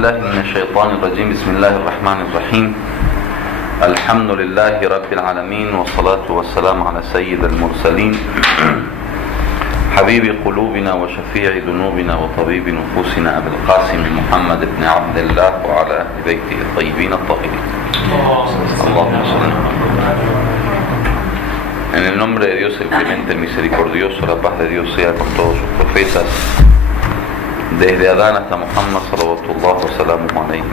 بالله من الشيطان الرجيم. بسم الله الرحمن الرحيم. الحمد لله رب العالمين، والصلاة والسلام على سيد المرسلين حبيب قلوبنا وشفيع ذنوبنا وطبيب نفوسنا أبي القاسم محمد بن عبد الله وعلى أهل بيته الطيبين الطاهرين. اللهم صل. En el nombre de Dios, el clemente, el misericordioso, la paz de Dios sea con todos sus profetas, desde Adán hasta Muhammad sallallahu wa sallamu alayhi ajma'in.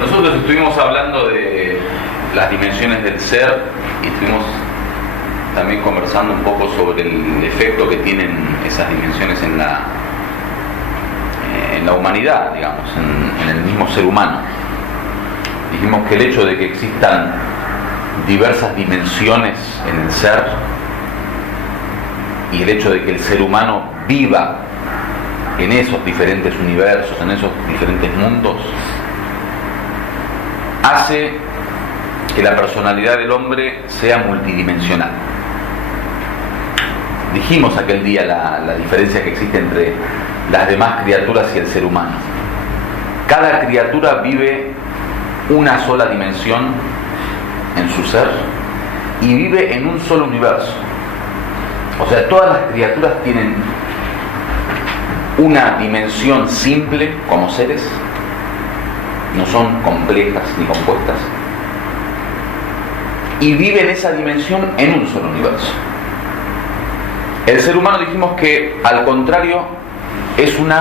Nosotros estuvimos hablando de las dimensiones del ser y estuvimos también conversando un poco sobre el efecto que tienen esas dimensiones en la humanidad, digamos, en el mismo ser humano. Dijimos que el hecho de que existan diversas dimensiones en el ser y el hecho de que el ser humano viva en esos diferentes universos, en esos diferentes mundos, hace que la personalidad del hombre sea multidimensional. Dijimos aquel día la diferencia que existe entre las demás criaturas y el ser humano. Cada criatura vive una sola dimensión en su ser y vive en un solo universo. O sea, todas las criaturas tienen una dimensión simple como seres, no son complejas ni compuestas, y viven esa dimensión en un solo universo. El ser humano, dijimos que al contrario es un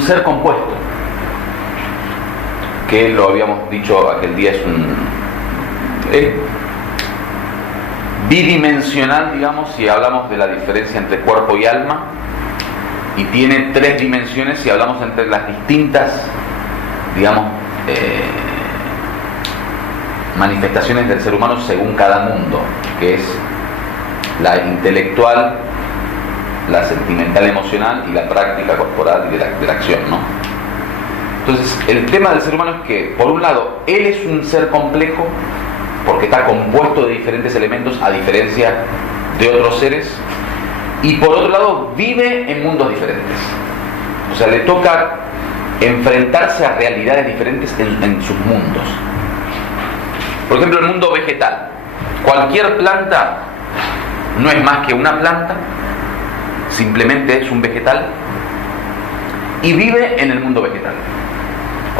ser compuesto, que lo habíamos dicho aquel día, es bidimensional, digamos, si hablamos de la diferencia entre cuerpo y alma, y tiene tres dimensiones si hablamos entre las distintas, digamos, manifestaciones del ser humano según cada mundo, que es la intelectual, la sentimental emocional y la práctica corporal y de la acción, ¿no? Entonces, el tema del ser humano es que, por un lado, él es un ser complejo porque está compuesto de diferentes elementos a diferencia de otros seres, y por otro lado vive en mundos diferentes. O sea, le toca enfrentarse a realidades diferentes en sus mundos. Por ejemplo, el mundo vegetal. Cualquier planta no es más que una planta, simplemente es un vegetal, y vive en el mundo vegetal.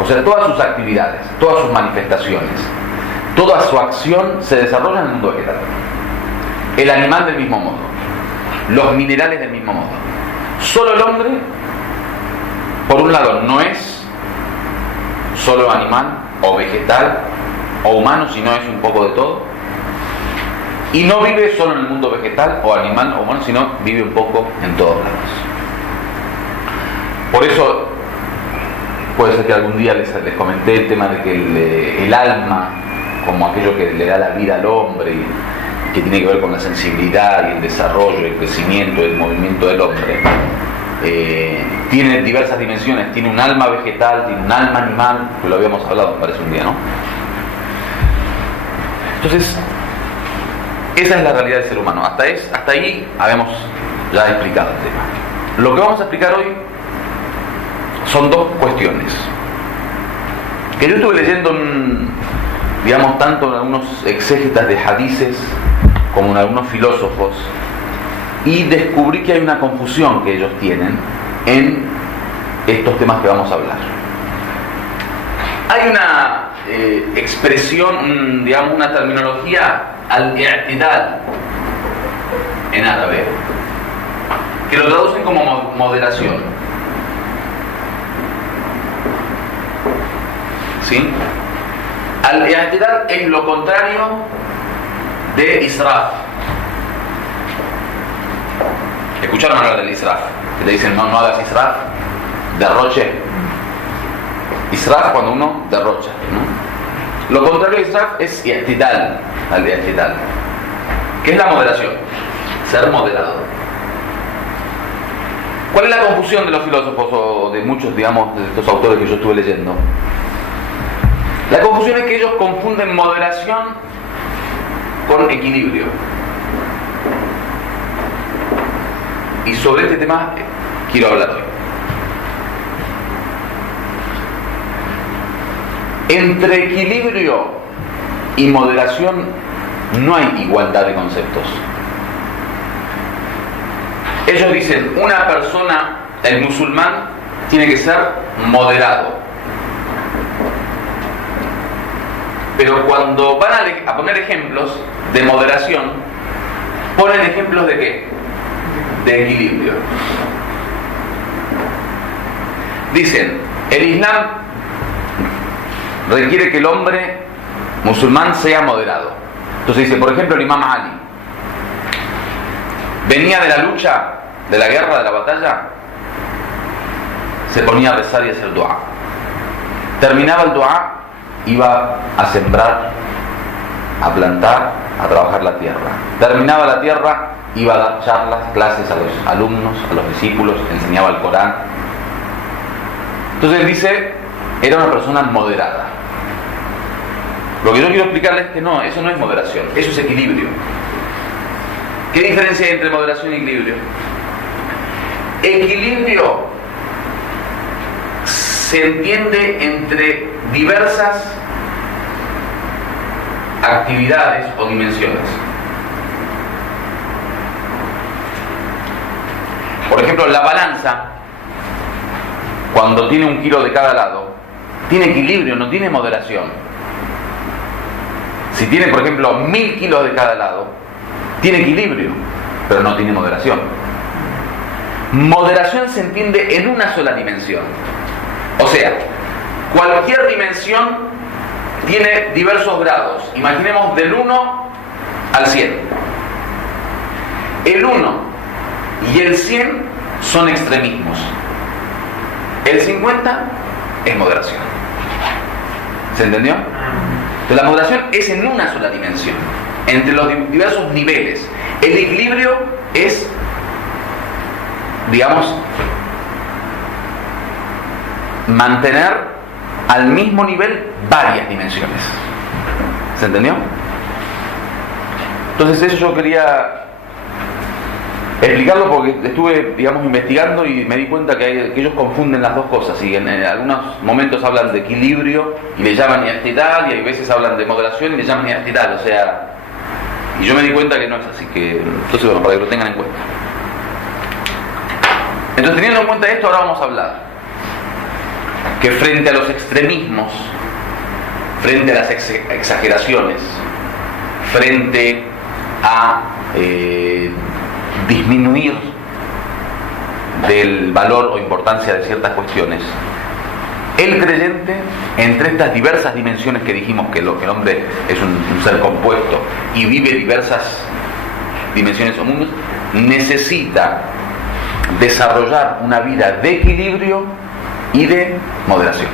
O sea, todas sus actividades, todas sus manifestaciones, toda su acción se desarrolla en el mundo vegetal. El animal del mismo modo, los minerales del mismo modo. Solo el hombre, por un lado, no es solo animal o vegetal o humano, sino es un poco de todo. Y no vive solo en el mundo vegetal o animal o humano, sino vive un poco en todos lados. Por eso, puede ser que algún día les comenté el tema de que el alma, como aquello que le da la vida al hombre y que tiene que ver con la sensibilidad y el desarrollo, el crecimiento, el movimiento del hombre, tiene diversas dimensiones. Tiene un alma vegetal, tiene un alma animal, que lo habíamos hablado, me parece, un día, ¿no? Entonces, esa es la realidad del ser humano. Hasta ahí habíamos ya explicado el tema. Lo que vamos a explicar hoy son dos cuestiones que yo estuve leyendo digamos, tanto en algunos exégetas de hadices como en algunos filósofos, y descubrí que hay una confusión que ellos tienen en estos temas que vamos a hablar. Hay una expresión, digamos, una terminología, al-i'tidal en árabe, que lo traducen como moderación. ¿Sí? Al-i'tidal es lo contrario de israf. ¿Escucharon hablar del israf? Que te dicen, no hagas israf, derroche. Israf cuando uno derrocha, ¿no? Lo contrario de israf es i'tidal, al-i'tidal, que es la moderación, ser moderado. ¿Cuál es la confusión de los filósofos o de muchos, digamos, de estos autores que yo estuve leyendo? La confusión es que ellos confunden moderación con equilibrio. Y sobre este tema quiero hablar hoy. Entre equilibrio y moderación no hay igualdad de conceptos. Ellos dicen, una persona, el musulmán, tiene que ser moderado. Pero cuando van a poner ejemplos de moderación, ponen ejemplos de ¿qué? De equilibrio. Dicen, el Islam requiere que el hombre musulmán sea moderado. Entonces dice, por ejemplo, el Imam Ali venía de la lucha, de la guerra, de la batalla, se ponía a rezar y a hacer dua. Terminaba el dua, iba a sembrar, a plantar, a trabajar la tierra. Terminaba la tierra, iba a dar charlas, clases a los alumnos, a los discípulos, enseñaba el Corán. Entonces él dice, era una persona moderada. Lo que yo quiero explicarles es que no, eso no es moderación, eso es equilibrio. ¿Qué diferencia hay entre moderación y equilibrio? Equilibrio se entiende entre diversas actividades o dimensiones. Por ejemplo, la balanza, cuando tiene 1 kilo de cada lado, tiene equilibrio, no tiene moderación. Si tiene, por ejemplo, 1000 kilos de cada lado, tiene equilibrio, pero no tiene moderación. Moderación se entiende en una sola dimensión. O sea, cualquier dimensión tiene diversos grados. Imaginemos del 1 al 100. El 1 y el 100 son extremismos. El 50 es moderación. ¿Se entendió? Entonces, la moderación es en una sola dimensión, entre los diversos niveles. El equilibrio es, digamos, mantener al mismo nivel varias dimensiones. ¿Se entendió? Entonces eso yo quería explicarlo porque estuve, digamos, investigando y me di cuenta que ellos confunden las dos cosas y en algunos momentos hablan de equilibrio y le llaman i'tidal, y hay veces hablan de moderación y le llaman i'tidal, o sea, y yo me di cuenta que no es así, que entonces bueno, para que lo tengan en cuenta. Entonces, teniendo en cuenta esto, ahora vamos a hablar que frente a los extremismos, frente a las exageraciones, frente a disminuir del valor o importancia de ciertas cuestiones, el creyente, entre estas diversas dimensiones que dijimos que el hombre es un ser compuesto y vive diversas dimensiones o mundos, necesita desarrollar una vida de equilibrio y de moderación.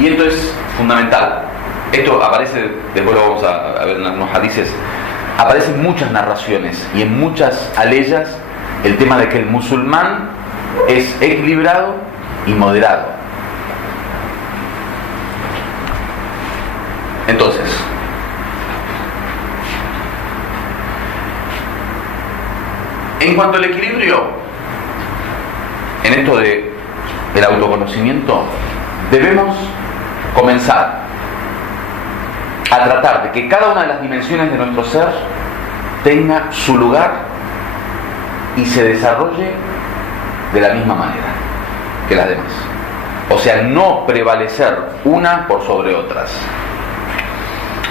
Y esto es fundamental. Esto aparece, después lo vamos a ver en algunos hadices, aparecen muchas narraciones y en muchas aleyas el tema de que el musulmán es equilibrado y moderado. Entonces, en cuanto al equilibrio, en esto de el autoconocimiento, debemos comenzar a tratar de que cada una de las dimensiones de nuestro ser tenga su lugar y se desarrolle de la misma manera que las demás. O sea, no prevalecer una por sobre otras.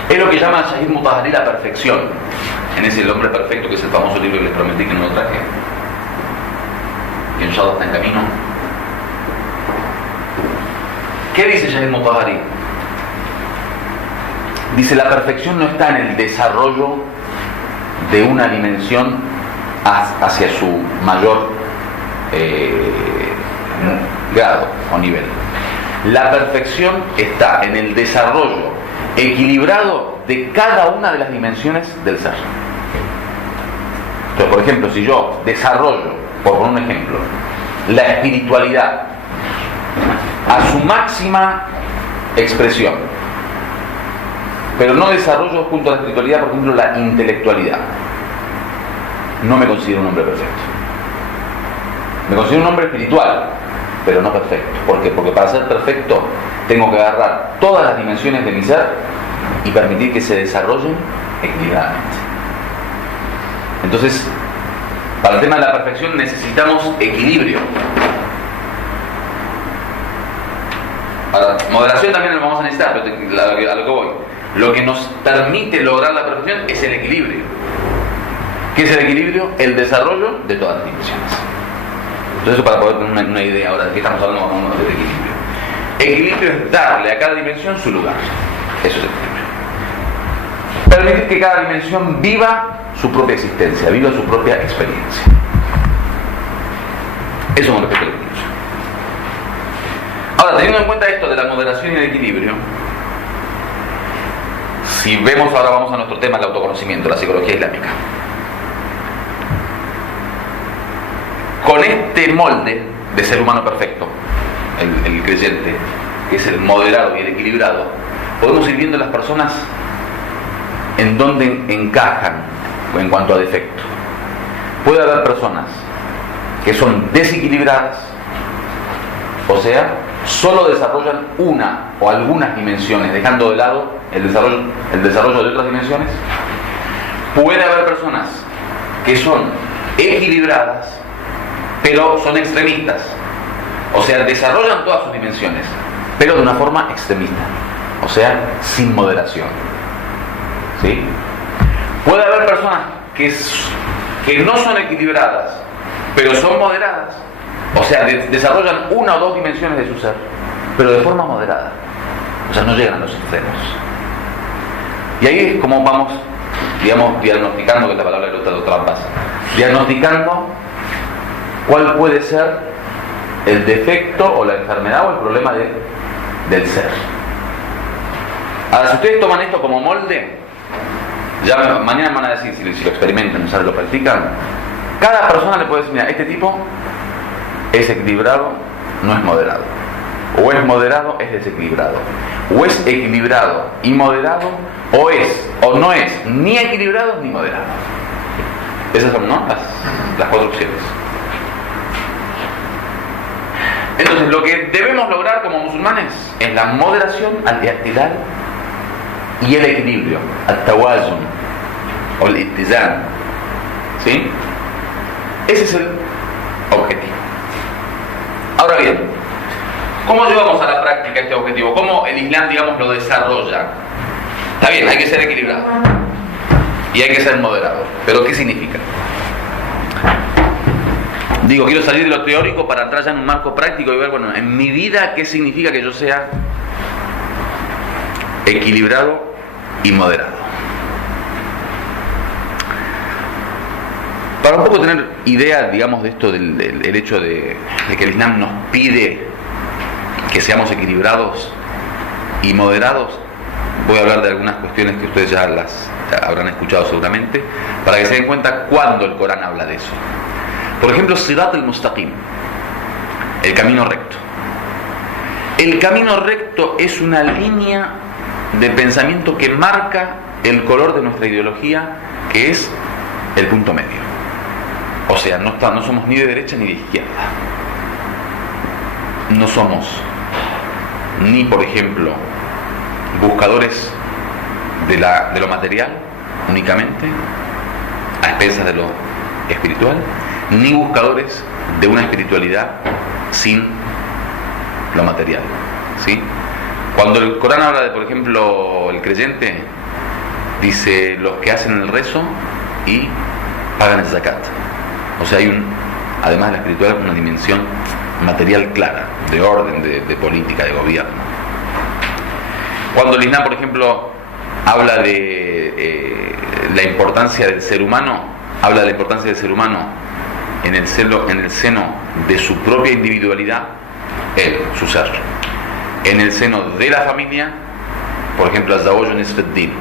Es lo que llama Shahid Mutahari la perfección. En ese El hombre perfecto, que es el famoso libro que les prometí que no lo traje, y inshallah está en camino. ¿Qué dice Shahid Mutahari? Dice, la perfección no está en el desarrollo de una dimensión hacia su mayor grado o nivel. La perfección está en el desarrollo equilibrado de cada una de las dimensiones del ser. Entonces, por ejemplo, si yo desarrollo, por poner un ejemplo, la espiritualidad a su máxima expresión, pero no desarrollo junto a la espiritualidad, por ejemplo, la intelectualidad, no me considero un hombre perfecto. Me considero un hombre espiritual, pero no perfecto. ¿Por qué? Porque para ser perfecto tengo que agarrar todas las dimensiones de mi ser y permitir que se desarrollen equilibradamente. Entonces, para el tema de la perfección necesitamos equilibrio. Para moderación también lo vamos a necesitar, pero a lo que voy. Lo que nos permite lograr la perfección es el equilibrio. ¿Qué es el equilibrio? El desarrollo de todas las dimensiones. Entonces, para poder tener una idea ahora de qué estamos hablando, vamos a hablar del equilibrio. Equilibrio es darle a cada dimensión su lugar. Eso es equilibrio. Permitir que cada dimensión viva su propia existencia, viva su propia experiencia. Eso con respecto al equilibrio. Ahora, teniendo en cuenta esto de la moderación y el equilibrio, si vemos, ahora vamos a nuestro tema, el autoconocimiento, la psicología islámica. Con este molde de ser humano perfecto, el creyente, que es el moderado y el equilibrado, podemos ir viendo las personas en donde encajan en cuanto a defecto. Puede haber personas que son desequilibradas, o sea, solo desarrollan una o algunas dimensiones, dejando de lado el desarrollo de otras dimensiones. Puede haber personas que son equilibradas, pero son extremistas, o sea, desarrollan todas sus dimensiones, pero de una forma extremista, o sea, sin moderación. ¿Sí? Puede haber personas que no son equilibradas, pero son moderadas, o sea, desarrollan una o dos dimensiones de su ser, pero de forma moderada, o sea, no llegan a los extremos. Y ahí es como vamos, digamos, diagnosticando, que es la palabra que usa el doctor Abbas, diagnosticando cuál puede ser el defecto o la enfermedad o el problema del ser. Ahora, si ustedes toman esto como molde, ya mañana van a decir, si lo experimentan, o lo practican, cada persona le puede decir, mira, este tipo es equilibrado, no es moderado. O es moderado, es desequilibrado. O es equilibrado y moderado, o no es ni equilibrado ni moderado. Esas son, ¿no?, las cuatro opciones. Entonces, lo que debemos lograr como musulmanes es la moderación, al-i'tidal, y el equilibrio, al-tawazun o el ittizan. ¿Sí? Ese es el objetivo. Ahora bien, ¿cómo llevamos a la práctica este objetivo? ¿Cómo el Islam, digamos, lo desarrolla? Está bien, hay que ser equilibrado y hay que ser moderado, pero ¿qué significa? Digo, quiero salir de lo teórico para entrar ya en un marco práctico y ver, bueno, en mi vida, ¿qué significa que yo sea equilibrado y moderado? Para un poco tener idea, digamos, de esto, del hecho de que el Islam nos pide que seamos equilibrados y moderados, voy a hablar de algunas cuestiones que ustedes ya las habrán escuchado seguramente, para que se den cuenta cuándo el Corán habla de eso. Por ejemplo, Sirat al-Mustaqim, el camino recto. El camino recto es una línea de pensamiento que marca el color de nuestra ideología, que es el punto medio. O sea, no somos ni de derecha ni de izquierda. No somos ni, por ejemplo, buscadores de lo material únicamente, a expensas de lo espiritual, ni buscadores de una espiritualidad sin lo material. ¿Sí? Cuando el Corán habla de, por ejemplo, el creyente, dice los que hacen el rezo y pagan el zakat. O sea, hay además de la espiritual, una dimensión material clara, de orden, de política, de gobierno. Cuando el Islam, por ejemplo, habla de la importancia del ser humano, habla de la importancia del ser humano en el seno de su propia individualidad, su ser. En el seno de la familia, por ejemplo, az-zawaju nisf ad-din,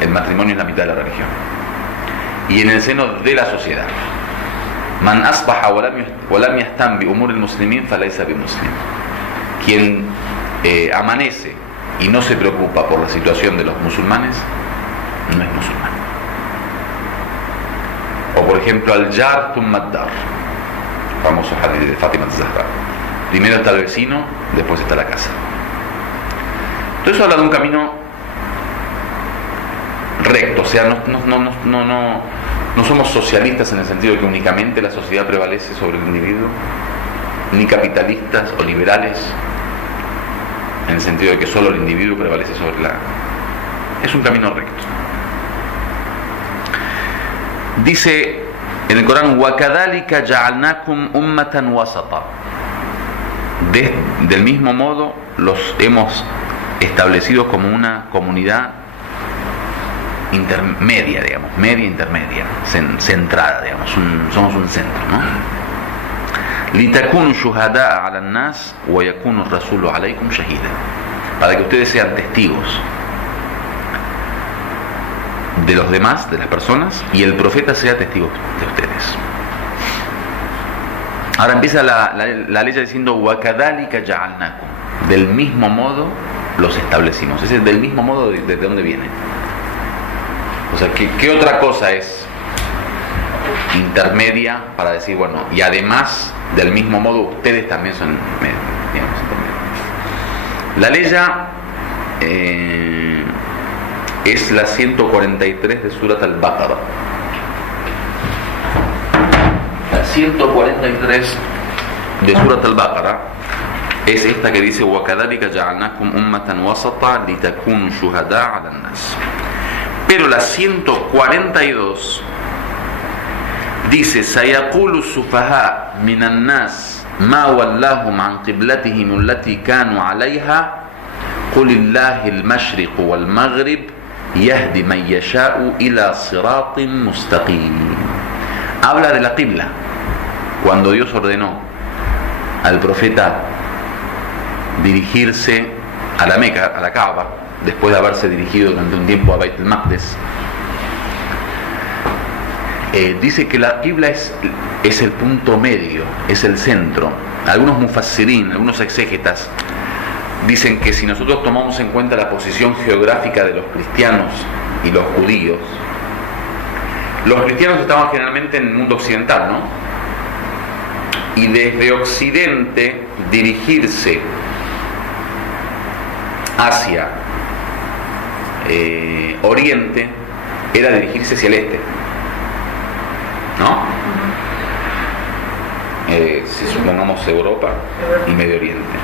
el matrimonio es la mitad de la religión. Y en el seno de la sociedad, man asbaha wa lam yahtam bi umur al-muslimin falaysa bi muslim. Quien amanece y no se preocupa por la situación de los musulmanes, no es musulmán. por ejemplo, al-jar thumma ad-dar, famoso hadith de Fátima az-Zahra. Primero está el vecino, después está la casa. Todo eso habla de un camino recto, o sea, no somos socialistas en el sentido de que únicamente la sociedad prevalece sobre el individuo, ni capitalistas o liberales en el sentido de que solo el individuo prevalece sobre la... Es un camino recto. Dice en el Corán: وَكَذَلِكَ جَعَلْنَاكُمْ أُمَّةً وَسَطًا. Del mismo modo los hemos establecido como una comunidad intermedia, digamos, media intermedia, centrada, digamos, somos un centro, ¿no? لِتَكُونُوا شُهَدَاءَ عَلَى النَّاسِ وَيَكُونُ الرَّسُولُ عَلَيْكُمْ شَهِيدًا. Para que ustedes sean testigos de los demás, de las personas, y el profeta sea testigo de ustedes. Ahora empieza la ley diciendo: وَكَذَلِكَ جَعَلْنَاكُمْ. Del mismo modo los establecimos. Ese es del mismo modo de dónde viene. O sea, ¿qué otra cosa es intermedia para decir, bueno, y además del mismo modo ustedes también son digamos, intermedios? La ley ya es la 143 de Surat al-Baqarah. La 143 de Surat al-Baqarah es esta que dice: وَكَذَلِكَ جَعَلْنَاكُمْ أُمَّةً وَسَطًا لِتَكُونُوا شُهَدَاءَ عَلَى النَّاسِ. Pero la 142 dice: سَيَقُولُ السُّفَهَاءُ مِنَ النَّاسِ مَا وَلَّاهُمْ عَنْ قِبْلَتِهِمُ الَّتِي كَانُوا عَلَيْهَا قُلِ اللَّهِ الْمَشْرِقُ وَالْمَغْرِبُ يَهْدِي مَنْ يَشَاءُ إِلَى صِرَاطٍ مُسْتَقِيمٍ. Habla de la qibla, cuando Dios ordenó al profeta dirigirse a la Meca, a la Kaaba, después de haberse dirigido durante un tiempo a Bait al-Maqdis. Dice que la qibla es el punto medio, es el centro. Algunos mufassirín, algunos exégetas dicen que si nosotros tomamos en cuenta la posición geográfica de los cristianos y los judíos, los cristianos estaban generalmente en el mundo occidental, ¿no? Y desde Occidente dirigirse hacia Oriente era dirigirse hacia el este, ¿no? Si supongamos Europa y Medio Oriente.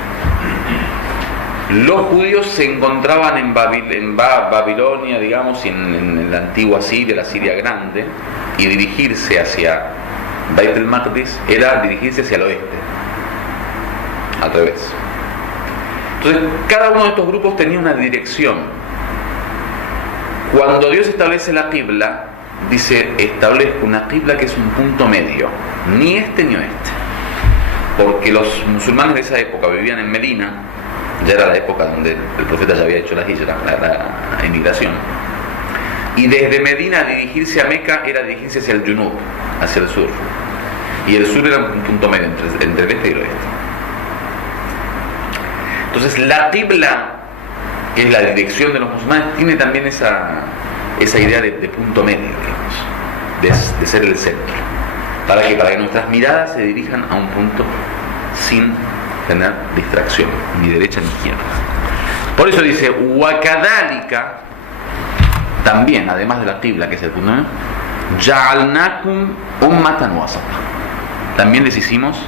Los judíos se encontraban en Babilonia, digamos, y en la antigua Siria, la Siria Grande, y dirigirse hacia Bait al-Maqdis era dirigirse hacia el oeste, al revés. Entonces, cada uno de estos grupos tenía una dirección. Cuando Dios establece la qibla, dice: establezco una qibla que es un punto medio, ni este ni oeste, porque los musulmanes de esa época vivían en Medina. Ya era la época donde el profeta ya había hecho la hijra, la emigración. Y desde Medina dirigirse a Meca era dirigirse hacia el Junub, hacia el sur. Y el sur era un punto medio entre el este y el oeste. Entonces la qibla, que es la dirección de los musulmanes, tiene también esa idea de punto medio, digamos, de ser el centro. ¿Para qué? Para que nuestras miradas se dirijan a un punto sin tener distracción, ni derecha ni izquierda. Por eso dice: وَكَذَلِكَ, también, además de la qibla, que es el punto medio, جَعَلْنَاكُمْ أُمَّةً وَسَطًا. También les hicimos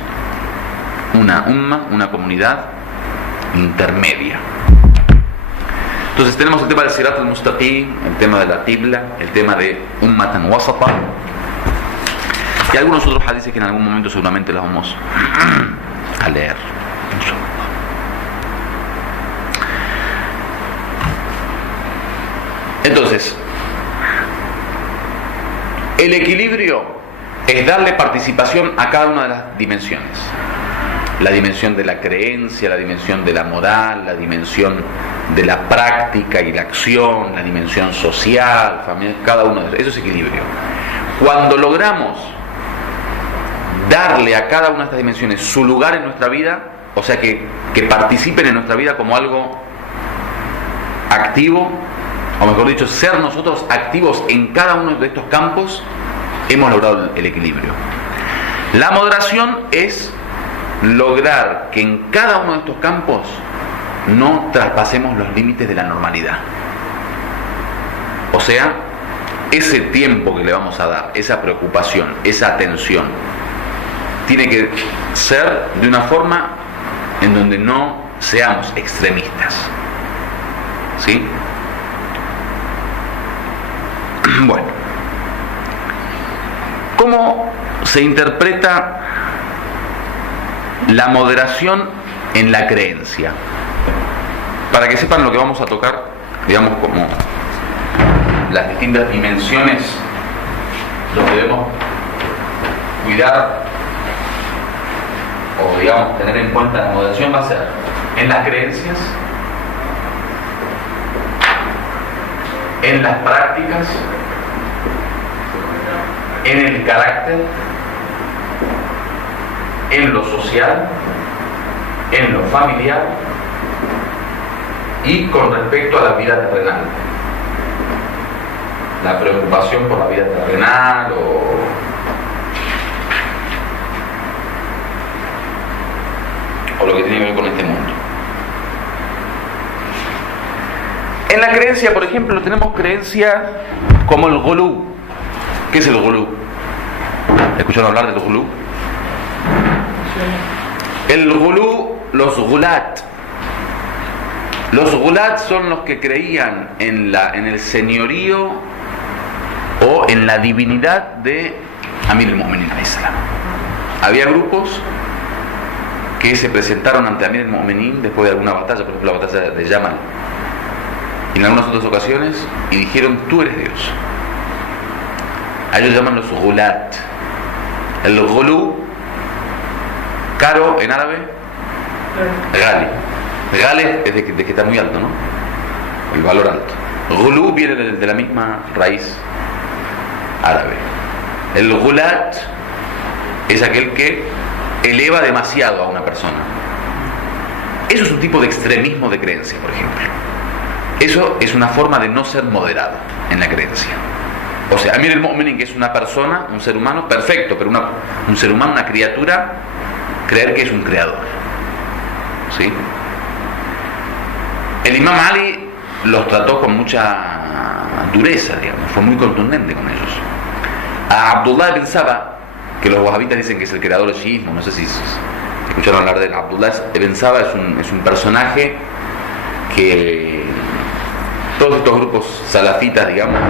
una comunidad intermedia. Entonces tenemos el tema del Sirat al-Mustaqim, el tema de la qibla, el tema de Ummatan Wasata, y algunos otros hadices que en algún momento seguramente los vamos a leer. Entonces, el equilibrio es darle participación a cada una de las dimensiones. La dimensión de la creencia, la dimensión de la moral, la dimensión de la práctica y la acción, la dimensión social, familiar, cada uno de esos. Eso es equilibrio. Cuando logramos darle a cada una de estas dimensiones su lugar en nuestra vida, o sea que participen en nuestra vida como algo activo, o mejor dicho, ser nosotros activos en cada uno de estos campos, hemos logrado el equilibrio. La moderación es lograr que en cada uno de estos campos no traspasemos los límites de la normalidad. O sea, ese tiempo que le vamos a dar, esa preocupación, esa atención, tiene que ser de una forma en donde no seamos extremistas. ¿Sí? Bueno, ¿cómo se interpreta la moderación en la creencia? Para que sepan lo que vamos a tocar, digamos, como las distintas dimensiones, lo que debemos cuidar o, digamos, tener en cuenta la moderación va a ser en las creencias, en las prácticas, en el carácter, en lo social, en lo familiar y con respecto a la vida terrenal. La preocupación por la vida terrenal o lo que tiene que ver con este mundo. En la creencia, por ejemplo, tenemos creencias como el gulú. ¿Qué es el gulú? ¿Escucharon hablar del gulú? El gulú, los gulat. Los gulat son los que creían en el señorío o en la divinidad de Amir al-Mu'minin alayhi salam. Había grupos que se presentaron ante Amir al-Mu'minin después de alguna batalla, por ejemplo la batalla de Yamal, y en algunas otras ocasiones, y dijeron: tú eres Dios. A ellos llaman los gulat. El gulú, caro en árabe, gali. Gali es de que está muy alto, ¿no? El valor alto. Gulú viene de la misma raíz árabe. El gulat es aquel que eleva demasiado a una persona. Eso es un tipo de extremismo de creencia, por ejemplo. Eso es una forma de no ser moderado en la creencia. O sea, Amir al-Mu'minin, que es una persona, un ser humano, perfecto, pero un ser humano, una criatura, creer que es un creador. ¿Sí? El Imam Ali los trató con mucha dureza, digamos, fue muy contundente con ellos. A Abdullah ibn Saba, que los wahabitas dicen que es el creador del shiismo, no sé si escucharon hablar de él. Abdullah ibn Saba es un personaje que todos estos grupos salafitas, digamos,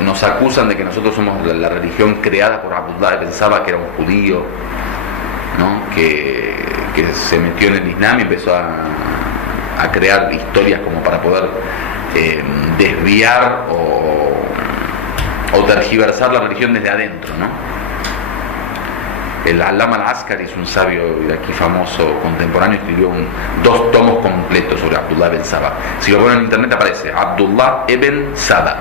nos acusan de que nosotros somos la religión creada por Abdullah ibn Saba, que era un judío, ¿no? que se metió en el Islam y empezó a crear historias como para poder desviar o tergiversar la religión desde adentro, ¿no? El Allama al-Askari es un sabio iraquí famoso contemporáneo, escribió 2 tomos completos sobre Abdullah ibn Saba. Si lo ponen en internet aparece Abdullah ibn Saba.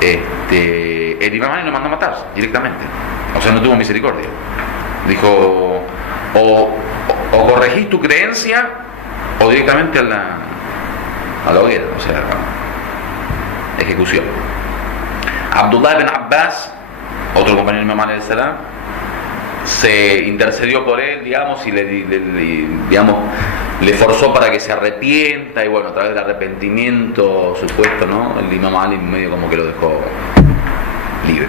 El Imam Ali lo mandó a matar directamente, o sea, no tuvo misericordia. Dijo: o corregís tu creencia o directamente a la hoguera, o sea, ejecución. Abdullah ibn Abbas, otro compañero de Imam Ali alayhi salam, se intercedió por él, digamos, y le forzó para que se arrepienta, y bueno, a través del arrepentimiento supuesto, ¿no? El Imam Ali medio como que lo dejó libre.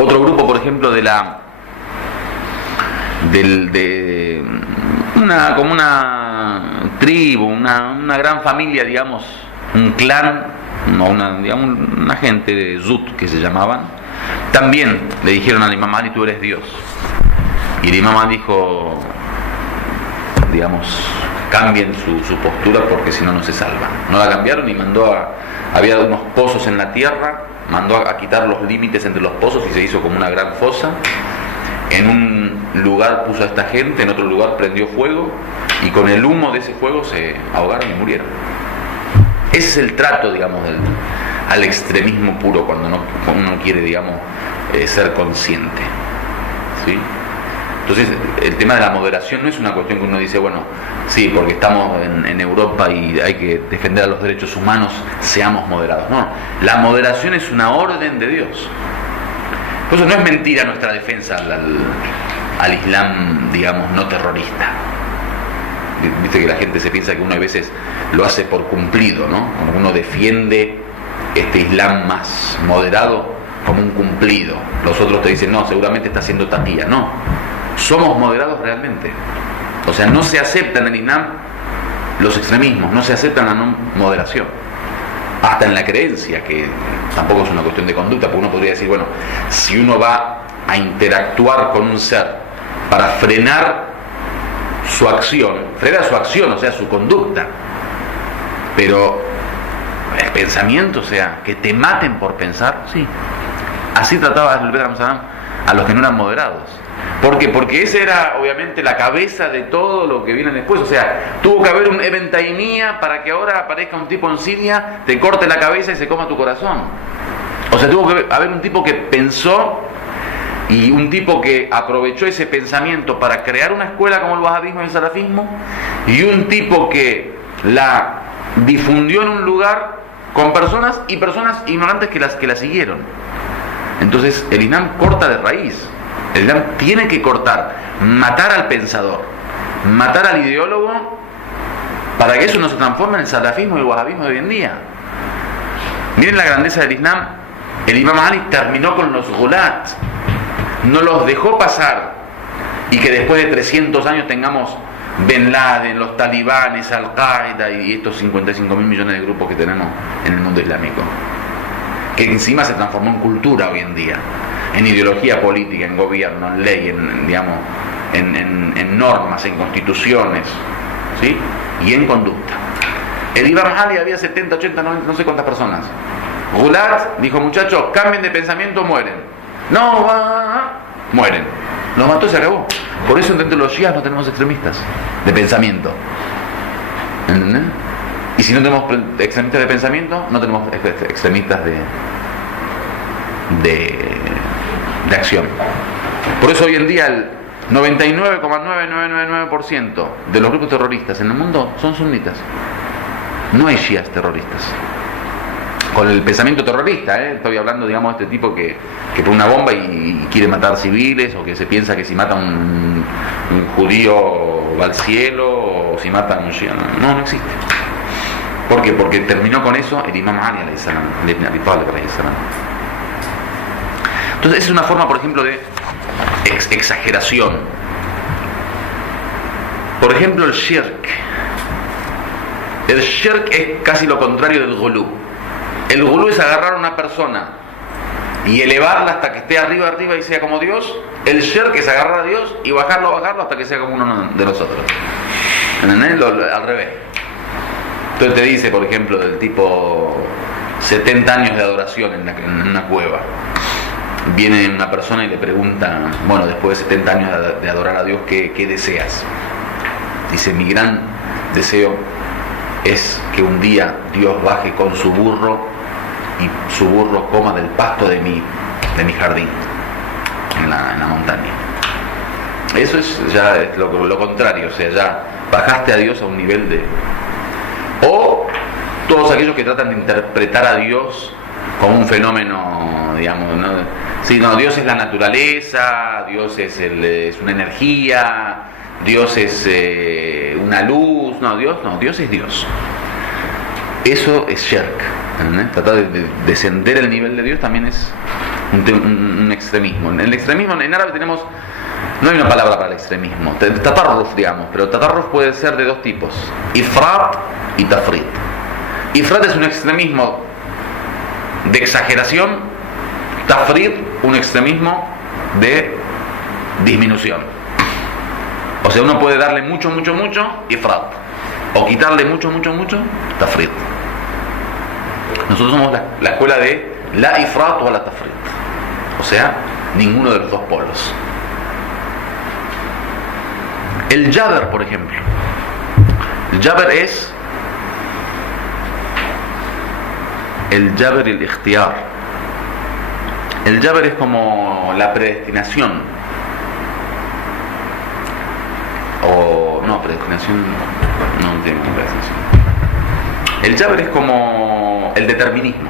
Otro grupo, por ejemplo, de una tribu, una gran familia, digamos, un clan, una gente de Zut que se llamaban, también le dijeron al Imam Ali: tú eres Dios. Y el Imam Ali dijo, digamos, cambien su postura porque si no, no se salvan. No la cambiaron y había unos pozos en la tierra, mandó a quitar los límites entre los pozos y se hizo como una gran fosa. En un lugar puso a esta gente, en otro lugar prendió fuego y con el humo de ese fuego se ahogaron y murieron. Ese es el trato, digamos, al extremismo puro cuando uno quiere, digamos, ser consciente. ¿Sí? Entonces, el tema de la moderación no es una cuestión que uno dice, bueno, sí, porque estamos en Europa y hay que defender a los derechos humanos, seamos moderados. No, la moderación es una orden de Dios. Por eso no es mentira nuestra defensa al Islam, digamos, no terrorista. Viste que la gente se piensa que uno a veces lo hace por cumplido, ¿no? Uno defiende este Islam más moderado como un cumplido. Los otros te dicen, no, seguramente está haciendo tapía. No, somos moderados realmente. O sea, no se acepta en el Islam los extremismos, no se acepta la no moderación. Hasta en la creencia, que tampoco es una cuestión de conducta, porque uno podría decir, bueno, si uno va a interactuar con un ser para frenar su acción, o sea, su conducta, pero el pensamiento, o sea, que te maten por pensar, sí. Así trataba el Propeta Muhammad a los que no eran moderados. ¿Por qué? Porque esa era obviamente la cabeza de todo lo que viene después. O sea, tuvo que haber un Ibn Taymiyya para que ahora aparezca un tipo en Siria, te corte la cabeza y se coma tu corazón. O sea, tuvo que haber un tipo que pensó y un tipo que aprovechó ese pensamiento para crear una escuela como el wahabismo y el salafismo, y un tipo que la difundió en un lugar con personas ignorantes que la siguieron. Entonces el Islam corta de raíz. El Islam tiene que cortar, matar al pensador, matar al ideólogo, para que eso no se transforme en el salafismo y el wahabismo de hoy en día. Miren la grandeza del Islam. El Imam Ali terminó con los gulat, no los dejó pasar, y que después de 300 años tengamos Ben Laden, los talibanes, Al-Qaeda y estos 55.000 millones de grupos que tenemos en el mundo islámico, que encima se transformó en cultura hoy en día, en ideología política, en gobierno, en ley, en normas, en constituciones, ¿sí? Y en conducta. El Imam Ali había 70, 80, 90, no sé cuántas personas. Gulat dijo, muchachos, cambien de pensamiento, mueren. No, mueren. Los mató y se acabó. Por eso dentro de los shias no tenemos extremistas de pensamiento. ¿Entendés? Y si no tenemos extremistas de pensamiento, no tenemos extremistas de acción. Por eso hoy en día el 99,9999% de los grupos terroristas en el mundo son sunitas. No hay shias terroristas. Con el pensamiento terrorista, estoy hablando, digamos, de este tipo que pone una bomba y quiere matar civiles, o que se piensa que si mata un judío va al cielo, o si mata a un shia. No existe. ¿Por qué? Porque terminó con eso el Imam Ali alayhi salam, el Ibn Abi Talib alayhi salam. Entonces es una forma, por ejemplo, de exageración. Por ejemplo, el shirk. El shirk es casi lo contrario del ghulú. El ghulú es agarrar a una persona y elevarla hasta que esté arriba y sea como Dios. El shirk es agarrar a Dios y bajarlo hasta que sea como uno de nosotros. ¿Entendés? Al revés. Entonces te dice, por ejemplo, del tipo 70 años de adoración en una cueva. Viene una persona y le pregunta, bueno, después de 70 años de adorar a Dios, ¿qué deseas? Dice, mi gran deseo es que un día Dios baje con su burro y su burro coma del pasto de mi jardín en la montaña. Eso es ya es lo contrario, o sea, ya bajaste a Dios a un nivel de... O todos aquellos que tratan de interpretar a Dios como un fenómeno, digamos, ¿no? Sí, no, Dios es la naturaleza, Dios es una energía, Dios es una luz. Dios es Dios. Eso es shirk. Tratar de descender el nivel de Dios también es un extremismo. En el extremismo, en árabe tenemos, no hay una palabra para el extremismo, tatarruf, digamos, pero tatarruf puede ser de dos tipos: ifrat y tafrit. Ifrat es un extremismo de exageración, tafrit un extremismo de disminución. O sea, uno puede darle mucho, ifrat, o quitarle mucho, tafrit. Nosotros somos la escuela de la ifrat o la tafrit, o sea, ninguno de los dos polos. El jabr, por ejemplo, el jabr es el jabr y el ikhtiyar. El jabr es como la predestinación. O no, predestinación no tiene predestinación. El Jabr es como el determinismo.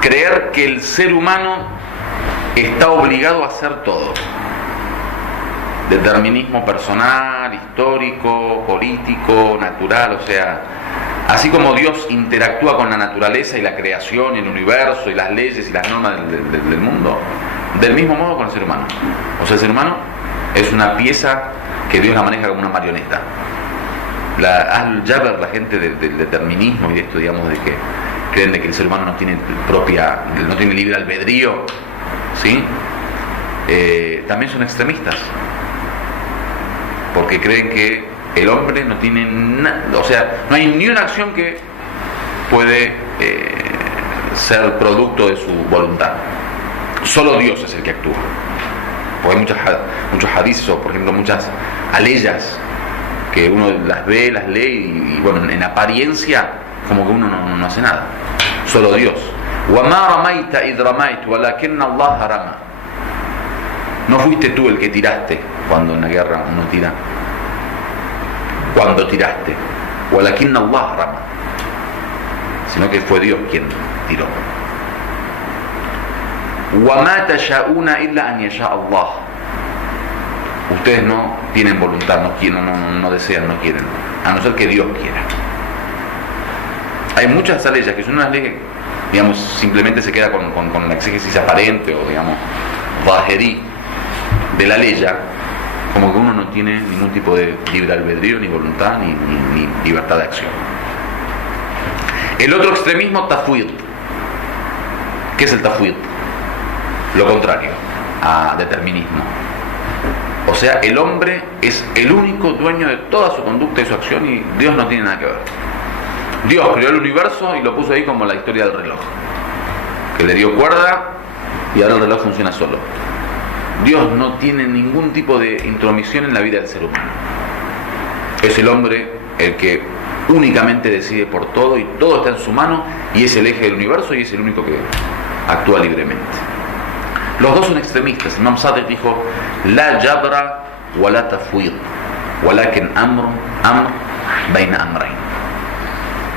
Creer que el ser humano está obligado a hacer todo. Determinismo personal, histórico, político, natural, o sea, así como Dios interactúa con la naturaleza y la creación y el universo y las leyes y las normas del mundo, del mismo modo con el ser humano. O sea, el ser humano es una pieza que Dios la maneja como una marioneta. Al-Jabr, la gente del determinismo y de esto, digamos, de que creen de que el ser humano no tiene libre albedrío, ¿sí? También son extremistas, porque creen que el hombre no tiene nada, o sea, no hay ni una acción que puede ser producto de su voluntad. Solo Dios es el que actúa. Porque hay muchos hadices, o por ejemplo muchas aleyas que uno las ve, las lee y bueno, en apariencia como que uno no hace nada. Solo Dios. وَمَا رَمَيْتَ إِذْ رَمَيْتُ وَلَكِنَّ اللَّهَ رَمَى. No fuiste tú el que tiraste cuando en la guerra uno tira. Cuando tiraste. وَلَكِنَّ اللَّهَ رَمَى. Sino que fue Dios quien tiró. وَمَا تَشَاءُونَ إِلَّا أَنْ يَشَاءَ اللَّهُ. Ustedes no tienen voluntad, no desean, no quieren, a no ser que Dios quiera. Hay muchas leyes que son unas leyes, digamos, simplemente se queda con la exégesis aparente o, digamos, zaherí de la ley, como que uno no tiene ningún tipo de libre albedrío, ni voluntad, ni libertad de acción. El otro extremismo, tafwid. ¿Qué es el tafwid? Lo contrario a determinismo. O sea, el hombre es el único dueño de toda su conducta y su acción y Dios no tiene nada que ver. Dios creó el universo y lo puso ahí como la historia del reloj, que le dio cuerda y ahora el reloj funciona solo. Dios no tiene ningún tipo de intromisión en la vida del ser humano. Es el hombre el que únicamente decide por todo y todo está en su mano y es el eje del universo y es el único que actúa libremente. Los dos son extremistas. Imam Sadiq dijo: La jabra wa la tafwid, walakin amr baina amrayn.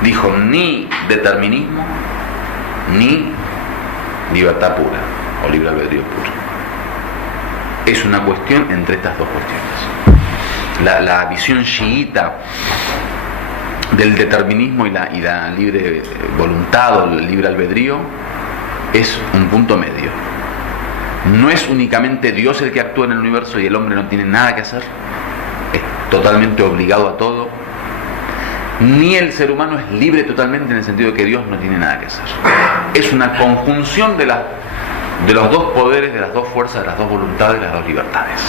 Dijo: ni determinismo ni libertad pura o libre albedrío puro. Es una cuestión entre estas dos cuestiones. La visión chiita del determinismo y la libre voluntad o el libre albedrío es un punto medio. No es únicamente Dios el que actúa en el universo y el hombre no tiene nada que hacer, es totalmente obligado a todo, ni el ser humano es libre totalmente en el sentido de que Dios no tiene nada que hacer. Es una conjunción de los dos poderes, de las dos fuerzas, de las dos voluntades, de las dos libertades.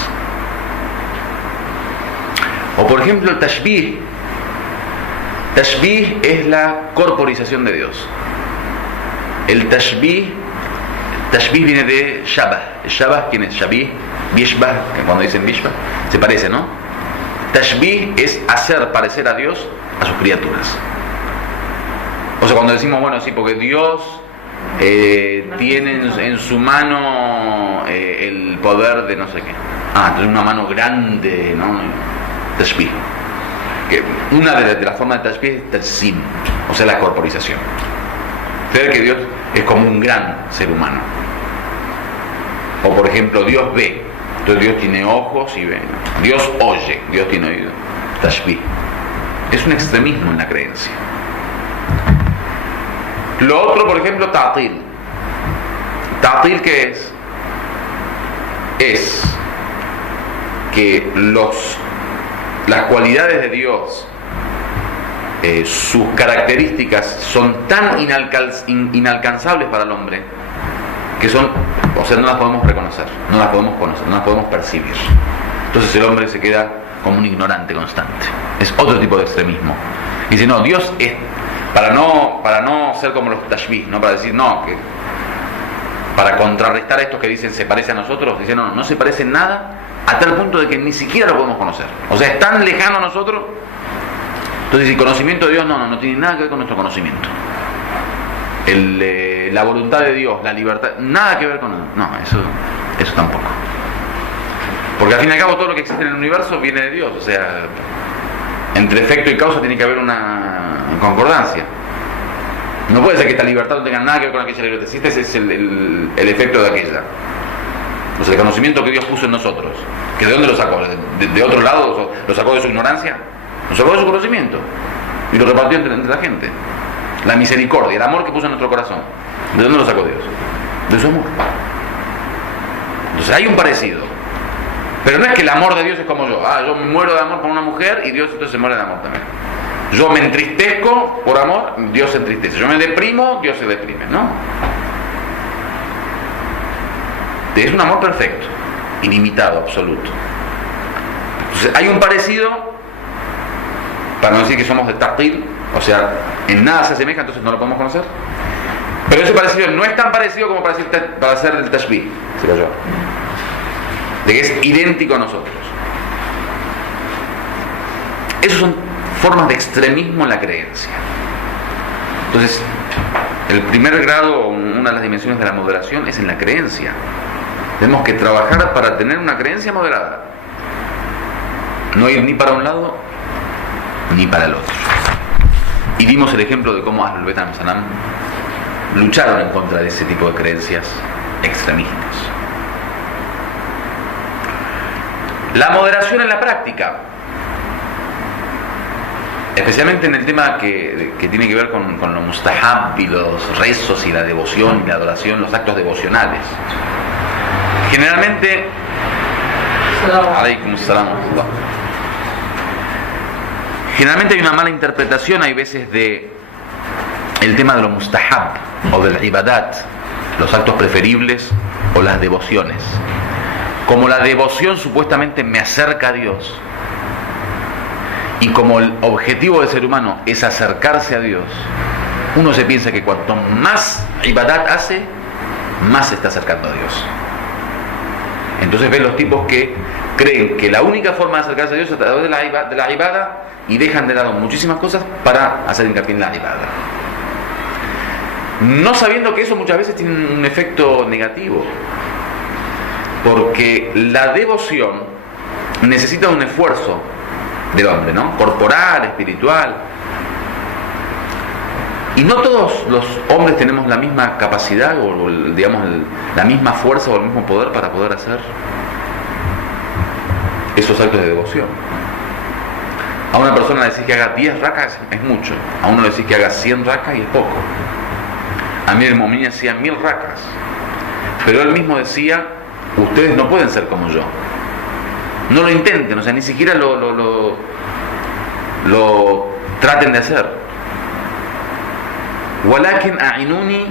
O por ejemplo el tashbih. Tashbih es la corporización de Dios. El tashbih viene de Shabah. Shabah, ¿quién es? Shabih, Bishbah, que cuando dicen Bishbah, se parece, ¿no? Tashbih es hacer parecer a Dios a sus criaturas. O sea, cuando decimos, bueno, sí, porque Dios tiene en su mano el poder de no sé qué. Entonces una mano grande, ¿no? Tashbih. Que una de las formas de tashbih es tajsim, o sea, la corporización. Creer que Dios es como un gran ser humano. O por ejemplo, Dios ve, entonces Dios tiene ojos y ve. Dios oye, Dios tiene oído. Tashbih. Es un extremismo en la creencia. Lo otro, por ejemplo, ta'til. ¿Ta'til qué es? Es que las cualidades de Dios, sus características son tan inalcanzables para el hombre que no las podemos reconocer, no las podemos conocer, no las podemos percibir. Entonces el hombre se queda como un ignorante constante. Es otro tipo de extremismo. Y dice, no, Dios es, para no ser como los tashbih, no para decir, no, que para contrarrestar a estos que dicen se parece a nosotros, dicen, no se parece en nada, a tal punto de que ni siquiera lo podemos conocer. O sea, es tan lejano a nosotros. Entonces el conocimiento de Dios no tiene nada que ver con nuestro conocimiento. La voluntad de Dios, la libertad, nada que ver con... No, eso tampoco. Porque al fin y al cabo todo lo que existe en el universo viene de Dios, o sea, entre efecto y causa tiene que haber una concordancia. No puede ser que esta libertad no tenga nada que ver con aquella libertad. Este es el efecto de aquella. O sea, el conocimiento que Dios puso en nosotros. ¿Que de dónde lo sacó? ¿De otro lado? ¿Lo sacó de su ignorancia? Lo sacó de su conocimiento. Y lo repartió entre la gente. La misericordia, el amor que puso en nuestro corazón. ¿De dónde lo sacó Dios? De su amor. Entonces hay un parecido. Pero no es que el amor de Dios es como yo. Yo me muero de amor por una mujer y Dios entonces se muere de amor también. Yo me entristezco por amor, Dios se entristece. Yo me deprimo, Dios se deprime, ¿no? Es un amor perfecto, ilimitado, absoluto. Entonces hay un parecido, para no decir que somos de taqil, o sea, en nada se asemeja, entonces no lo podemos conocer. Pero ese parecido no es tan parecido como para hacer el tashbih, de que es idéntico a nosotros. Esas son formas de extremismo en la creencia. Entonces, el primer grado, una de las dimensiones de la moderación, es en la creencia. Tenemos que trabajar para tener una creencia moderada. No ir ni para un lado ni para el otro. Y dimos el ejemplo de cómo Ahlul Beit al-Salam lucharon en contra de ese tipo de creencias extremistas. La moderación en la práctica, especialmente en el tema que tiene que ver con lo mustahab y los rezos y la devoción y la adoración, los actos devocionales. Generalmente, generalmente hay una mala interpretación, hay veces, de el tema de lo mustahab o del ibadat, los actos preferibles o las devociones. Como la devoción supuestamente me acerca a Dios, y como el objetivo del ser humano es acercarse a Dios, uno se piensa que cuanto más ibadat hace, más se está acercando a Dios. Entonces ven los tipos que creen que la única forma de acercarse a Dios es a través de la ibada, y dejan de lado muchísimas cosas para hacer hincapié en la ibada, no sabiendo que eso muchas veces tiene un efecto negativo, porque la devoción necesita un esfuerzo del hombre, ¿no? Corporal, espiritual. Y no todos los hombres tenemos la misma capacidad o digamos la misma fuerza o el mismo poder para poder hacer esos actos de devoción. A una persona le decís que haga 10 rakas es mucho, a uno le decís que haga 100 rakas y es poco. A mí el Momín hacía 1000 rakas, pero él mismo decía: ustedes no pueden ser como yo, no lo intenten, o sea, ni siquiera lo traten de hacer. Walakin a'inuni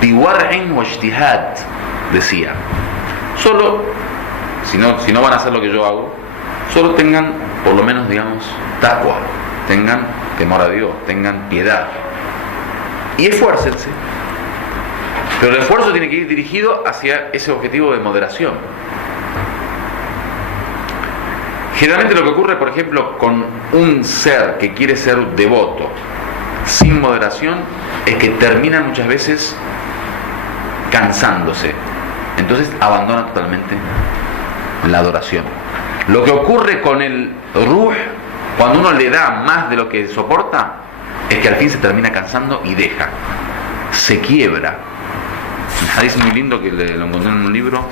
biwar'in wa ijtihad, decía. Solo, si no van a hacer lo que yo hago, solo tengan, por lo menos, digamos, taqwa, tengan temor a Dios, tengan piedad y esfuércense. Pero el esfuerzo tiene que ir dirigido hacia ese objetivo de moderación. Generalmente lo que ocurre, por ejemplo, con un ser que quiere ser devoto sin moderación, es que termina muchas veces cansándose. Entonces abandona totalmente la adoración. Lo que ocurre con el ruh, cuando uno le da más de lo que soporta, es que al fin se termina cansando y deja, se quiebra. Un hadith muy lindo que lo encontré en un libro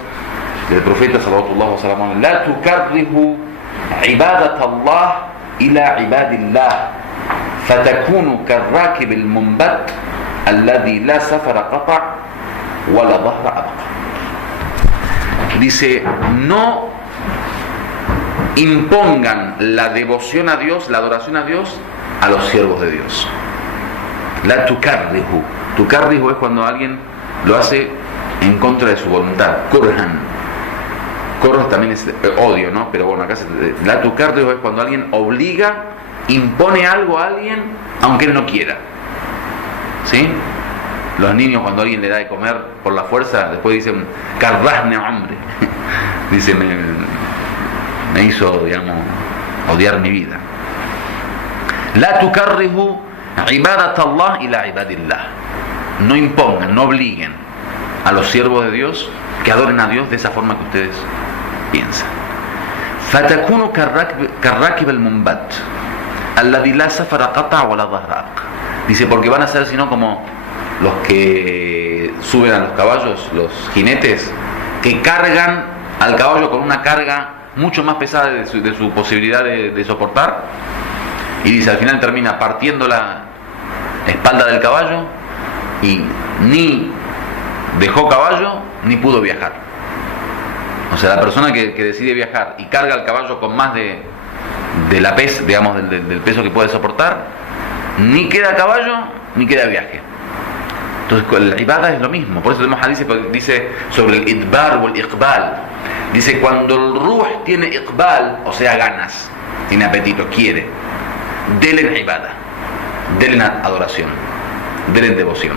del profeta sallallahu alaihi wasallam: la tukarrihu ibadat Allah ila ibadillah fatakunu karrakib al-munbat alladhi la safara qata' wa la dhahra abqa. Dice: no impongan la devoción a Dios, la adoración a Dios, a los siervos de Dios. La tukarrihu. Tukarrihu es cuando alguien lo hace en contra de su voluntad. Kurhan. Kurhan también es odio, ¿no? Pero bueno, acá la tukarrihu es cuando alguien obliga, impone algo a alguien, aunque él no quiera. ¿Sí? Los niños, cuando alguien le da de comer por la fuerza, después dicen: karrahne hombre. Dice: me hizo, digamos, odiar mi vida. La tukarrihu ibadat Allah ila ibadillah. No impongan, no obliguen a los siervos de Dios que adoren a Dios de esa forma que ustedes piensan. فتكون كالراكب المنبت الذي لا سفر قطع ولا ضرق. Dice, porque van a ser sino como los que suben a los caballos, los jinetes, que cargan al caballo con una carga mucho más pesada de su posibilidad de soportar, y dice, al final termina partiendo la espalda del caballo y ni dejó caballo ni pudo viajar. O sea, la persona que decide viajar y carga al caballo con más de la pes, digamos, del peso que puede soportar, ni queda caballo ni queda viaje. Entonces la ibada es lo mismo. Por eso tenemos hadith que dice sobre el idbar o el iqbal. Dice, cuando el ruh tiene iqbal, o sea, ganas, tiene apetito, quiere, denle en ibada, denle en adoración, denle en devoción.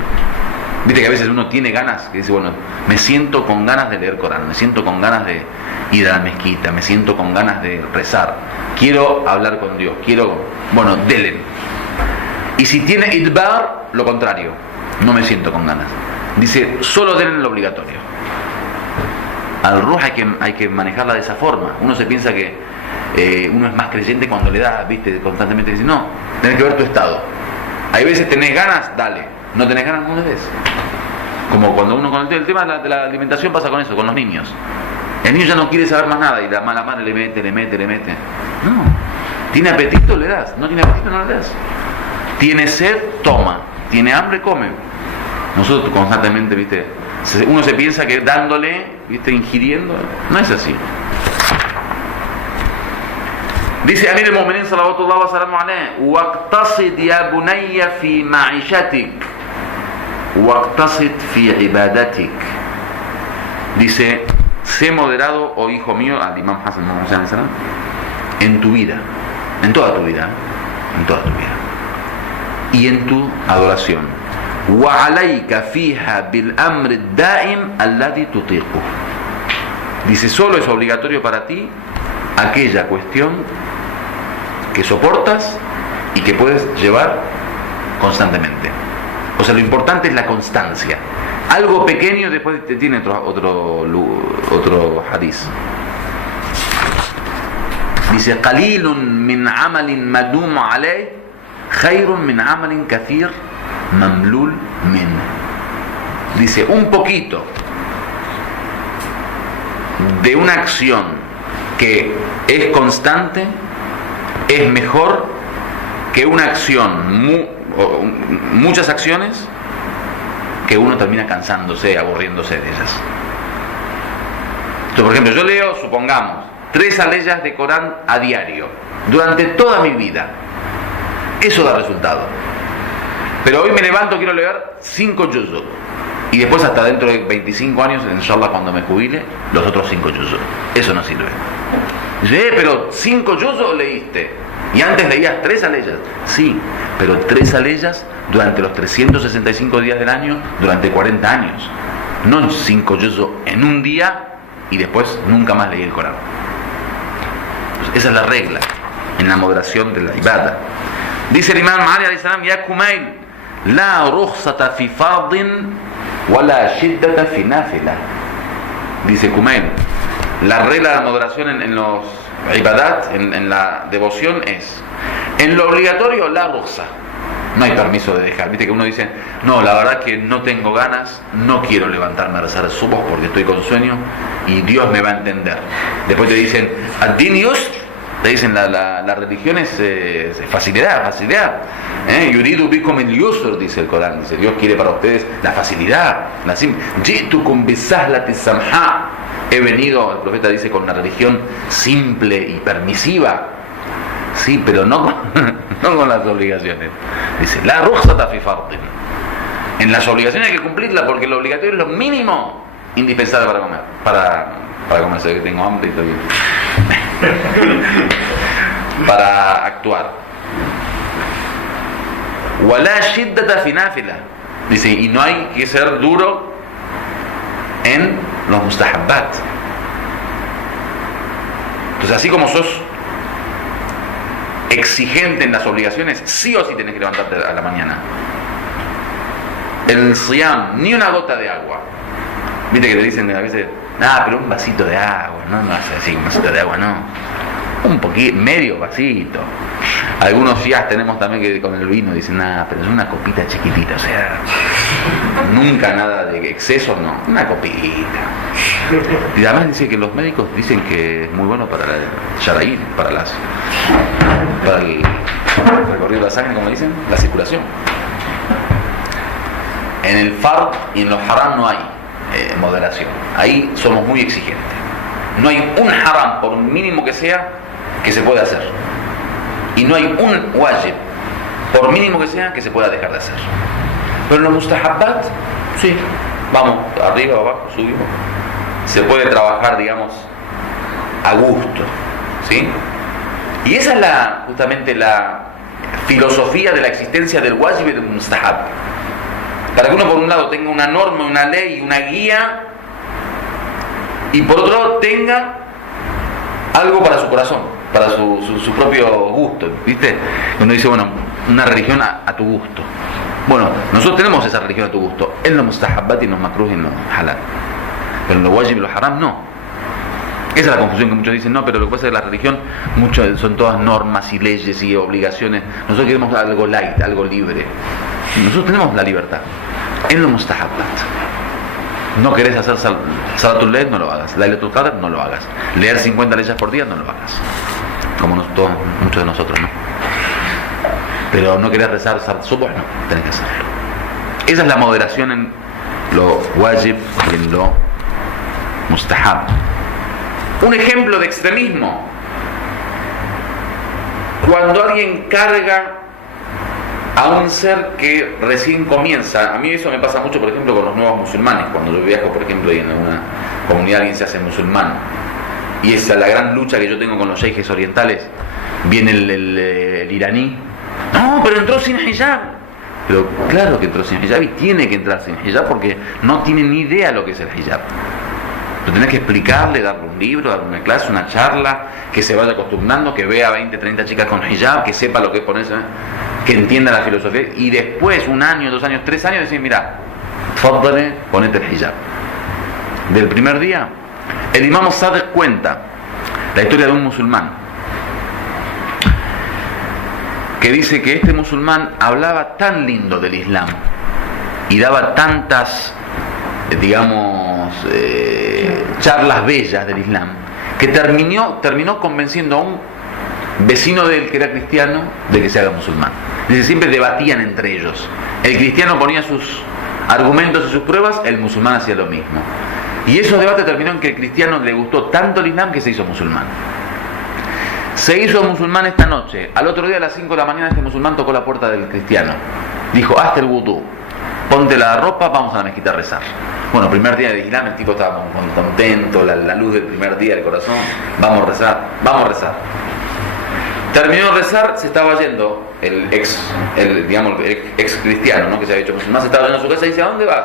Viste que a veces uno tiene ganas, que dice, bueno, me siento con ganas de leer Corán, me siento con ganas de ir a la mezquita, me siento con ganas de rezar, quiero hablar con Dios, bueno, denle. Y si tiene idbar, lo contrario, no me siento con ganas. Dice, solo denle lo obligatorio. Al ruh hay que manejarla de esa forma. Uno se piensa que uno es más creyente cuando le da, viste, constantemente dice, no, tenés que ver tu estado. Hay veces tenés ganas, dale. No tenés ganas, no le des. Como cuando uno con el tema de la alimentación pasa con eso, con los niños. El niño ya no quiere saber más nada y la mala madre le mete. No. Tiene apetito, le das. No tiene apetito, no le das. Tiene sed, toma. Tiene hambre, come. Nosotros constantemente, viste, uno se piensa que dándole, viste, ingiriendo. No es así. Dice Amir al-Mu'minin sallallahu alaihi wasallam, waqtasid ya bunayya fi ma'ishatik waqtasid fi ibadatik. Dice, sé moderado, oh hijo mío, al Imam Hassan en tu vida, en toda tu vida, y en tu adoración. Wa alayka fiha bil amr ad-da'im alladhi tutiqu. Dice, solo es obligatorio para ti aquella cuestión que soportas y que puedes llevar constantemente. O sea, lo importante es la constancia. Algo pequeño después te tiene otro hadith. Dice, qalilun min amalin madum alayh khairun min amalin kathir mamlul min. Dice, un poquito de una acción que es constante es mejor que una acción, muchas acciones que uno termina cansándose, aburriéndose de ellas. Entonces, por ejemplo, yo leo, supongamos, 3 aleyas de Corán a diario durante toda mi vida. Eso da resultado. Pero hoy me levanto, quiero leer 5 juz'u, y después hasta dentro de 25 años, inshallah, cuando me jubile, los otros 5 juz'u. Eso no sirve. Dice, pero 5 juz'u leíste, y antes leías 3 aleyas. Sí, pero 3 aleyas durante los 365 días del año, durante 40 años. No 5 juz'u en un día y después nunca más leí el Corán. Entonces, esa es la regla en la moderación de la ibada. Dice el Imam Ali alayhi salam, ya Kumail, la rukhsata fi fardin wala shiddata fi nafila. Dice Kumail, la regla de la moderación en los ibadat, en la devoción, es en lo obligatorio la rukhsa. No hay permiso de dejar. Viste que uno dice, no, la verdad que no tengo ganas, no quiero levantarme a rezar subuh porque estoy con sueño y Dios me va a entender. Después te dicen, ad-din yusr, te dicen la religión es facilidad. Yuridu bikum al-yusr, dice el Corán, dice, Dios quiere para ustedes la facilidad, la ji'tukum bisahlati samha. He venido, el profeta dice, con una religión simple y permisiva. Sí, pero no con las obligaciones. Dice, la rukhsata fi fardin. En las obligaciones hay que cumplirla porque lo obligatorio es lo mínimo indispensable para comer. Para comer, sé que tengo hambre y todo bien. Para actuar. Wala shiddata fi nafila. Dice, y no hay que ser duro en los mustahabbat. Entonces, así como sos exigente en las obligaciones, sí o sí tenés que levantarte a la mañana. El siyam, ni una gota de agua. Viste que le dicen a veces, pero un vasito de agua, no hace así, un vasito de agua, no. un poquito, medio vasito. Algunos ya tenemos también que con el vino dicen, nada, pero es una copita chiquitita, o sea, nunca nada de exceso, no, una copita. Y además dice que los médicos dicen que es muy bueno para el sharaín, para el recorrido de la sangre, como dicen, la circulación. En el fard y en los haram no hay moderación. Ahí somos muy exigentes. No hay un haram, por mínimo que sea, que se pueda hacer. Y no hay un wajib, por mínimo que sea, que se pueda dejar de hacer. Pero en los mustahabbat, sí, vamos, arriba, abajo, subimos. Se puede trabajar, digamos, a gusto, ¿sí? Y esa es justamente la filosofía de la existencia del wajib y del mustahab. Para que uno por un lado tenga una norma, una ley, una guía, y por otro lado tenga algo para su corazón, para su propio gusto, ¿viste? Uno dice, bueno, una religión a tu gusto. Bueno, nosotros tenemos esa religión a tu gusto, en los mustahabbat y en los makruh y en los halal. Pero en los wajib y los haram no. Esa es la confusión que muchos dicen, no, pero lo que pasa es que la religión son todas normas y leyes y obligaciones. Nosotros queremos algo light, algo libre. Nosotros tenemos la libertad en los mustahabbat. No querés hacer salatul layl, no lo hagas. Laylatul qadr, no lo hagas. Leer 50 leyes por día, no lo hagas. Como muchos de nosotros, ¿no? Pero no querés rezar subuh, no, tenés que hacerlo. Esa es la moderación en lo wajib y en lo mustahab. Un ejemplo de extremismo: cuando alguien carga a un ser que recién comienza. A mí eso me pasa mucho, por ejemplo, con los nuevos musulmanes. Cuando yo viajo, por ejemplo, y en una comunidad alguien se hace musulmán, y esa es la gran lucha que yo tengo con los sheikhes orientales. Viene el iraní, no, pero entró sin hijab. Pero claro que entró sin hijab, y tiene que entrar sin hijab porque no tiene ni idea lo que es el hijab. Tú tenés que explicarle, darle un libro, darle una clase, una charla, que se vaya acostumbrando, que vea 20, 30 chicas con hijab, que sepa lo que es ponerse, que entienda la filosofía, y después, 1 año, 2 años, 3 años, decir, mira, fadale, ponete el hijab. Del primer día, el imam Sadiq cuenta la historia de un musulmán, que dice que este musulmán hablaba tan lindo del Islam, y daba tantas, digamos, charlas bellas del Islam, que terminó convenciendo a un vecino de él que era cristiano de que se haga musulmán. Dice, siempre debatían entre ellos. El cristiano ponía sus argumentos y sus pruebas, el musulmán hacía lo mismo. Y esos debates terminó en que el cristiano le gustó tanto el Islam que se hizo musulmán. Se hizo musulmán esta noche. Al otro día a las 5 de la mañana este musulmán tocó la puerta del cristiano. Dijo, hazte el wudú, ponte la ropa, vamos a la mezquita a rezar. Bueno, primer día de Islam, el tipo estaba contento, la luz del primer día del corazón. Vamos a rezar. Terminó de rezar, se estaba yendo el ex cristiano, ¿no?, que se había hecho musulmán, se estaba yendo a su casa y dice, ¿a dónde vas?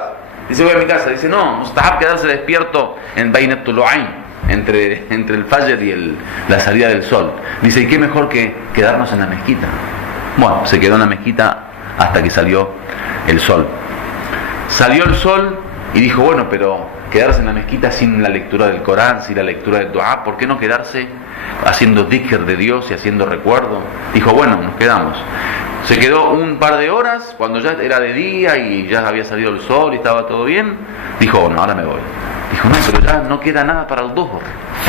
Dice, voy a mi casa. Dice, no, mustahab quedarse despierto en Bainet Tulu'ain, entre el Fajr y la salida del sol. Dice, ¿y qué mejor que quedarnos en la mezquita? Bueno, se quedó en la mezquita hasta que salió el sol. Salió el sol y dijo, bueno, pero quedarse en la mezquita sin la lectura del Corán, sin la lectura del Dua, ¿por qué no quedarse haciendo dhikr de Dios y haciendo recuerdo? Dijo, bueno, nos quedamos. Se quedó un par de horas, cuando ya era de día y ya había salido el sol y estaba todo bien, dijo, bueno, ahora me voy. Dijo, no, pero ya no queda nada para el Duhur.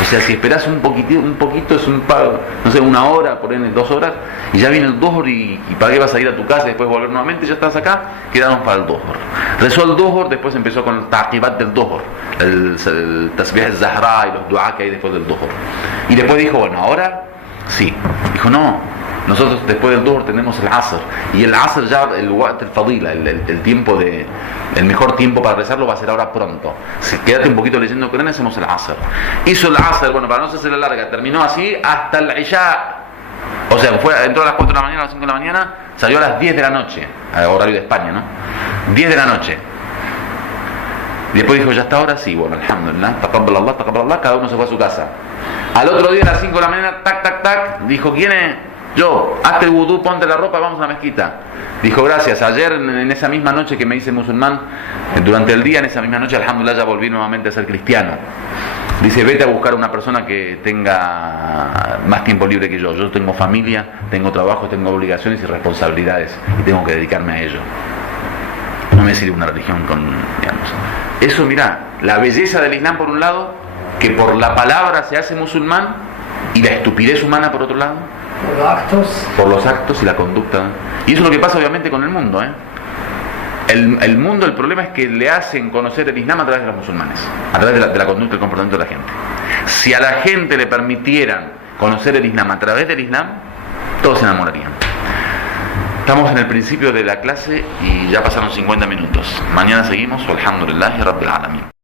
O sea, si esperás un poquito es no sé, 1 hora, por ahí 2 horas, y ya viene el Duhur y para qué vas a ir a tu casa y después volver nuevamente, ya estás acá, quedamos para el Duhur. Rezó el Duhur, después empezó con el taqibat del Duhur, el tasbih al-Zahra y los dua que hay después del Duhur. Y después dijo, bueno, ahora sí. Dijo, no, nosotros después del Duhur tenemos el Asr, y el Asr ya, el Fadila, el tiempo el mejor tiempo para rezarlo va a ser ahora pronto. Quédate un poquito leyendo el Corán, hacemos el Asr. Hizo el Asr, bueno, para no hacerse la larga, terminó así hasta el Isha. O sea, entró a las 4 de la mañana, a las 5 de la mañana, salió a las 10 de la noche, horario de España, ¿no? 10 de la noche. Y después dijo, ya está ahora, sí, bueno, alhamdulillah, taqabbalallah, cada uno se fue a su casa. Al otro día a las 5 de la mañana, tac, dijo, ¿quién es? Yo, hazte el wudú, ponte la ropa, vamos a la mezquita. Dijo, gracias, ayer en esa misma noche que me hice musulmán, durante el día, en esa misma noche, alhamdulillah, ya volví nuevamente a ser cristiano. Dice, vete a buscar a una persona que tenga más tiempo libre que yo. Yo tengo familia, tengo trabajo, tengo obligaciones y responsabilidades y tengo que dedicarme a ello. No me sirve una religión con, digamos. Eso, mirá, la belleza del Islam por un lado, que por la palabra se hace musulmán, y la estupidez humana por otro lado. Por los actos y la conducta. Y eso es lo que pasa obviamente con el mundo, ¿eh? El mundo, el problema es que le hacen conocer el Islam a través de los musulmanes, a través de la conducta y el comportamiento de la gente. Si a la gente le permitieran conocer el Islam a través del Islam, todos se enamorarían. Estamos en el principio de la clase y ya pasaron 50 minutos. Mañana seguimos. Alhamdulillah Rabbil Alamin.